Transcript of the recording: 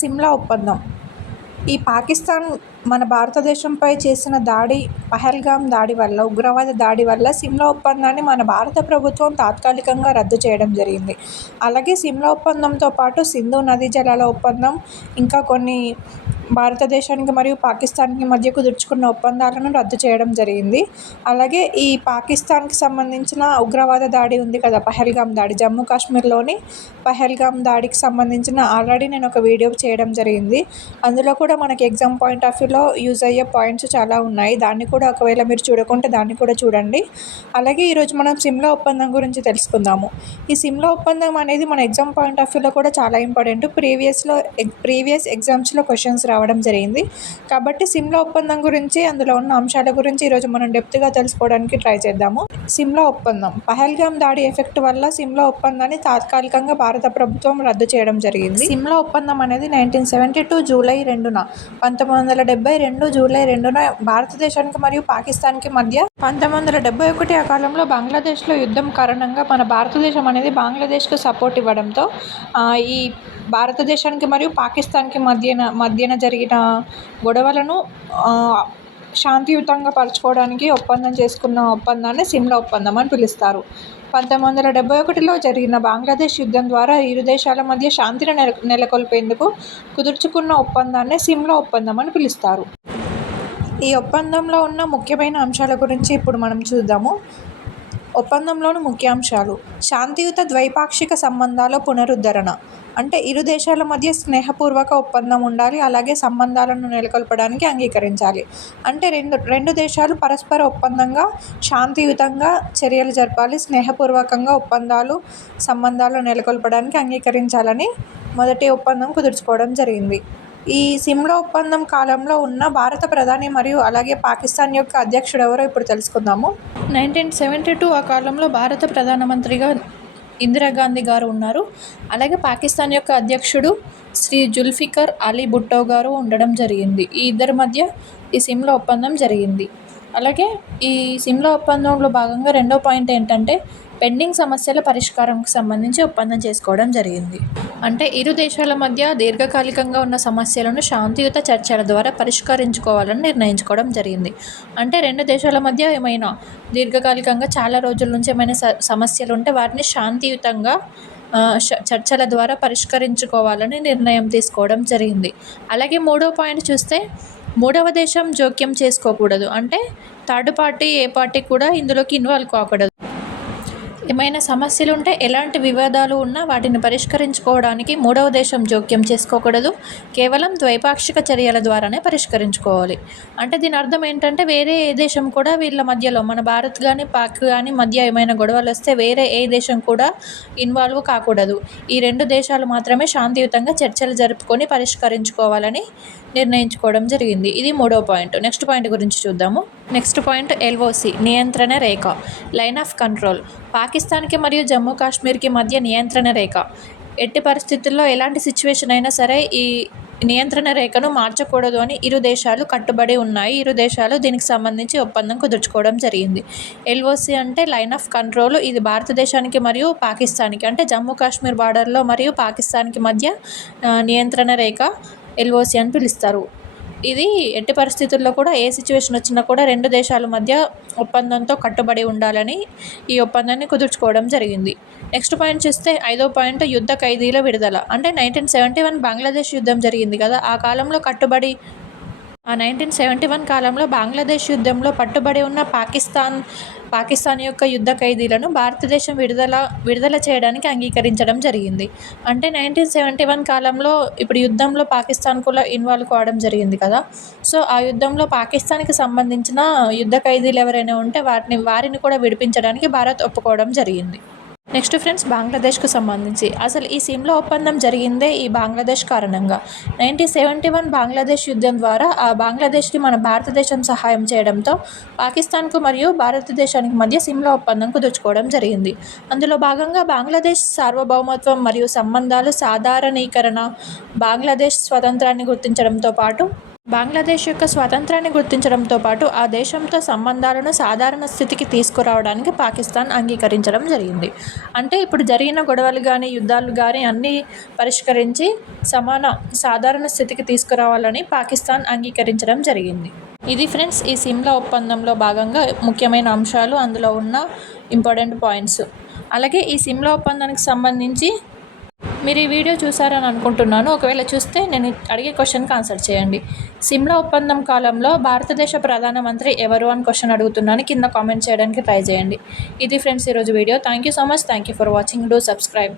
సిమ్లా ఒప్పందం. ఈ పాకిస్తాన్ మన భారతదేశంపై చేసిన దాడి, పహల్గామ్ దాడి వల్ల, ఉగ్రవాద దాడి వల్ల సిమ్లా ఒప్పందాన్ని మన భారత ప్రభుత్వం తాత్కాలికంగా రద్దు చేయడం జరిగింది. అలాగే సిమ్లా ఒప్పందంతో పాటు సింధు నదీ జలాల ఒప్పందం, ఇంకా కొన్ని భారతదేశానికి మరియు పాకిస్తాన్‌కి మధ్య కుదుర్చుకున్న ఒప్పందాలను రద్దు చేయడం జరిగింది. అలాగే ఈ పాకిస్తాన్‌కి సంబంధించిన ఉగ్రవాద దాడి ఉంది కదా, పహల్గామ్ దాడి, జమ్మూ కాశ్మీర్‌లోని పహల్గామ్ దాడికి సంబంధించిన ఆల్రెడీ నేను ఒక వీడియో చేయడం జరిగింది. అందులో కూడా మనకి ఎగ్జామ్ పాయింట్ ఆఫ్ వ్యూలో యూజ్ అయ్యే పాయింట్స్ చాలా ఉన్నాయి. దాన్ని కూడా ఒకవేళ మీరు చూడకుంటే దాన్ని కూడా చూడండి. అలాగే ఈరోజు మనం సిమ్లా ఒప్పందం గురించి తెలుసుకుందాము. ఈ సిమ్లా ఒప్పందం అనేది మన ఎగ్జామ్ పాయింట్ ఆఫ్ వ్యూలో కూడా చాలా ఇంపార్టెంట్. ప్రీవియస్ ఎగ్జామ్స్లో క్వశ్చన్స్ రావడం జరిగింది. కాబట్టి సిమ్లా ఒప్పందం గురించి, అందులో ఉన్న అంశాల గురించి ఈరోజు మనం డెప్త్గా తెలుసుకోవడానికి ట్రై చేద్దాము. సిమ్లా ఒప్పందం. పహల్గామ్ దాడి ఎఫెక్ట్ వల్ల సిమ్లా ఒప్పందాన్ని తాత్కాలికంగా భారత ప్రభుత్వం రద్దు చేయడం జరిగింది. సిమ్లా ఒప్పందం అనేది 1972 జూలై 2న 1972 జూలై 2న భారతదేశానికి మరియు పాకిస్తాన్‌కి మధ్య 1971 ఆ కాలంలో బంగ్లాదేశ్లో యుద్ధం కారణంగా మన భారతదేశం అనేది బంగ్లాదేశ్‌కు సపోర్ట్ ఇవ్వడంతో ఈ భారతదేశానికి మరియు పాకిస్తాన్‌కి మధ్యన జరిగిన గొడవలను శాంతియుతంగా పరచుకోవడానికి ఒప్పందం చేసుకున్న ఒప్పందాన్ని సిమ్లా ఒప్పందం అని పిలుస్తారు. 1971లో జరిగిన బంగ్లాదేశ్ యుద్ధం ద్వారా ఇరు దేశాల మధ్య శాంతిని నెలకొల్పేందుకు కుదుర్చుకున్న ఒప్పందాన్ని సిమ్లా ఒప్పందం అని పిలుస్తారు. ఈ ఒప్పందంలో ఉన్న ముఖ్యమైన అంశాల గురించి ఇప్పుడు మనం చూద్దాము. ఒప్పందంలోని ముఖ్యాంశాలు: శాంతియుత ద్వైపాక్షిక సంబంధాల పునరుద్ధరణ. అంటే ఇరు దేశాల మధ్య స్నేహపూర్వక ఒప్పందం ఉండాలి. అలాగే సంబంధాలను నెలకొల్పడానికి అంగీకరించాలి. అంటే రెండు దేశాలు పరస్పర ఒప్పందంగా శాంతియుతంగా చర్యలు జరపాలి. స్నేహపూర్వకంగా సంబంధాలు నెలకొల్పడానికి అంగీకరించాలని మొదటి ఒప్పందం కుదుర్చుకోవడం జరిగింది. ఈ సిమ్లా ఒప్పందం కాలంలో ఉన్న భారత ప్రధాని మరియు అలాగే పాకిస్తాన్ యొక్క అధ్యక్షుడు ఎవరో ఇప్పుడు తెలుసుకుందాము. 1972 ఆ కాలంలో భారత ప్రధానమంత్రిగా ఇందిరాగాంధీ గారు ఉన్నారు. అలాగే పాకిస్తాన్ యొక్క అధ్యక్షుడు శ్రీ జుల్ఫికర్ అలీ భుట్టో గారు ఉండడం జరిగింది. ఈ ఇద్దరి మధ్య ఈ సిమ్లా ఒప్పందం జరిగింది. అలాగే ఈ సిమ్లా ఒప్పందంలో భాగంగా రెండో పాయింట్ ఏంటంటే, పెండింగ్ సమస్యల పరిష్కారంకు సంబంధించి ఒప్పందం చేసుకోవడం జరిగింది. అంటే ఇరు దేశాల మధ్య దీర్ఘకాలికంగా ఉన్న సమస్యలను శాంతియుత చర్చల ద్వారా పరిష్కరించుకోవాలని నిర్ణయించుకోవడం జరిగింది. అంటే రెండు దేశాల మధ్య ఏమైనా దీర్ఘకాలికంగా చాలా రోజుల నుంచి ఏమైనా సమస్యలు ఉంటే వాటిని శాంతియుతంగా చర్చల ద్వారా పరిష్కరించుకోవాలని నిర్ణయం తీసుకోవడం జరిగింది. అలాగే మూడో పాయింట్ చూస్తే, మూడవ దేశం జోక్యం చేసుకోకూడదు. అంటే థర్డ్ పార్టీ ఏ పార్టీ కూడా ఇందులోకి ఇన్వాల్వ్ కాకూడదు. ఏమైనా సమస్యలు ఉంటే, ఎలాంటి వివాదాలు ఉన్నా వాటిని పరిష్కరించుకోవడానికి మూడవ దేశం జోక్యం చేసుకోకూడదు. కేవలం ద్వైపాక్షిక చర్యల ద్వారానే పరిష్కరించుకోవాలి. అంటే దీని అర్థం ఏంటంటే, వేరే ఏ దేశం కూడా వీళ్ళ మధ్యలో, మన భారత్ కానీ పాక్ కానీ మధ్య ఏమైనా గొడవలు వస్తే వేరే ఏ దేశం కూడా ఇన్వాల్వ్ కాకూడదు. ఈ రెండు దేశాలు మాత్రమే శాంతియుతంగా చర్చలు జరుపుకొని పరిష్కరించుకోవాలని నిర్ణయించుకోవడం జరిగింది. ఇది మూడో పాయింట్. నెక్స్ట్ పాయింట్ గురించి చూద్దాము. నెక్స్ట్ పాయింట్ LOC, నియంత్రణ రేఖ, లైన్ ఆఫ్ కంట్రోల్. పాకిస్తాన్కి మరియు జమ్మూ కాశ్మీర్కి మధ్య నియంత్రణ రేఖ. ఎట్టి పరిస్థితుల్లో ఎలాంటి సిచ్యువేషన్ అయినా సరే ఈ నియంత్రణ రేఖను మార్చకూడదు అని ఇరు దేశాలు కట్టుబడి ఉన్నాయి. ఇరు దేశాలు దీనికి సంబంధించి ఒప్పందం కుదుర్చుకోవడం జరిగింది. LOC అంటే లైన్ ఆఫ్ కంట్రోల్. ఇది భారతదేశానికి మరియు పాకిస్తాన్కి, అంటే జమ్మూ కాశ్మీర్ బార్డర్లో మరియు పాకిస్తాన్కి మధ్య నియంత్రణ రేఖ LOC అని పిలుస్తారు. ఇది ఎట్టి పరిస్థితుల్లో కూడా ఏ సిచ్యువేషన్ వచ్చినా కూడా రెండు దేశాల మధ్య ఒప్పందంతో కట్టుబడి ఉండాలని ఈ ఒప్పందాన్ని కుదుర్చుకోవడం జరిగింది. నెక్స్ట్ పాయింట్ చూస్తే, ఐదో పాయింట్ యుద్ధ ఖైదీల విడుదల. అంటే 1971 బంగ్లాదేశ్ యుద్ధం జరిగింది కదా, ఆ 1971 కాలంలో బంగ్లాదేశ్ యుద్ధంలో పట్టుబడి ఉన్న పాకిస్తాన్ యొక్క యుద్ధ ఖైదీలను భారతదేశం విడుదల చేయడానికి అంగీకరించడం జరిగింది. అంటే 1971 కాలంలో ఇప్పుడు యుద్ధంలో పాకిస్తాన్ కూడా ఇన్వాల్వ్ కావడం జరిగింది కదా. సో ఆ యుద్ధంలో పాకిస్తాన్కి సంబంధించిన యుద్ధ ఖైదీలు ఎవరైనా ఉంటే వారిని కూడా విడిపించడానికి భారత్ ఒప్పుకోవడం జరిగింది. నెక్స్ట్ ఫ్రెండ్స్, బంగ్లాదేశ్కు సంబంధించి అసలు ఈ సిమ్లా ఒప్పందం జరిగిందే ఈ బంగ్లాదేశ్ కారణంగా. 1971 బంగ్లాదేశ్ యుద్ధం ద్వారా ఆ బంగ్లాదేశ్కి మన భారతదేశం సహాయం చేయడంతో పాకిస్తాన్కు మరియు భారతదేశానికి మధ్య సిమ్లా ఒప్పందం కుదుర్చుకోవడం జరిగింది. అందులో భాగంగా బంగ్లాదేశ్ సార్వభౌమత్వం మరియు సంబంధాలు సాధారణీకరణ, బంగ్లాదేశ్ స్వతంత్రాన్ని గుర్తించడంతో పాటు బంగ్లాదేశ్ యొక్క స్వాతంత్రాన్ని గుర్తించడంతో పాటు ఆ దేశంతో సంబంధాలను సాధారణ స్థితికి తీసుకురావడానికి పాకిస్తాన్ అంగీకరించడం జరిగింది. అంటే ఇప్పుడు జరిగిన గొడవలు కానీ, యుద్ధాలు కానీ అన్నీ పరిష్కరించి సాధారణ స్థితికి తీసుకురావాలని పాకిస్తాన్ అంగీకరించడం జరిగింది. ఇది ఫ్రెండ్స్ ఈ సిమ్లా ఒప్పందంలో భాగంగా ముఖ్యమైన అంశాలు, అందులో ఉన్న ఇంపార్టెంట్ పాయింట్స్. అలాగే ఈ సిమ్లా ఒప్పందానికి సంబంధించి మీరు ఈ వీడియో చూసారని అనుకుంటున్నాను. ఒకవేళ చూస్తే నేను అడిగే క్వశ్చన్కి ఆన్సర్ చేయండి. సిమ్లా ఒప్పందం కాలంలో భారతదేశ ప్రధానమంత్రి ఎవరు అని క్వశ్చన్ అడుగుతున్నాను. కింద కామెంట్ చేయడానికి ట్రై చేయండి. ఇది ఫ్రెండ్స్ ఈరోజు video. Thank you so much. Thank you for watching. Do subscribe.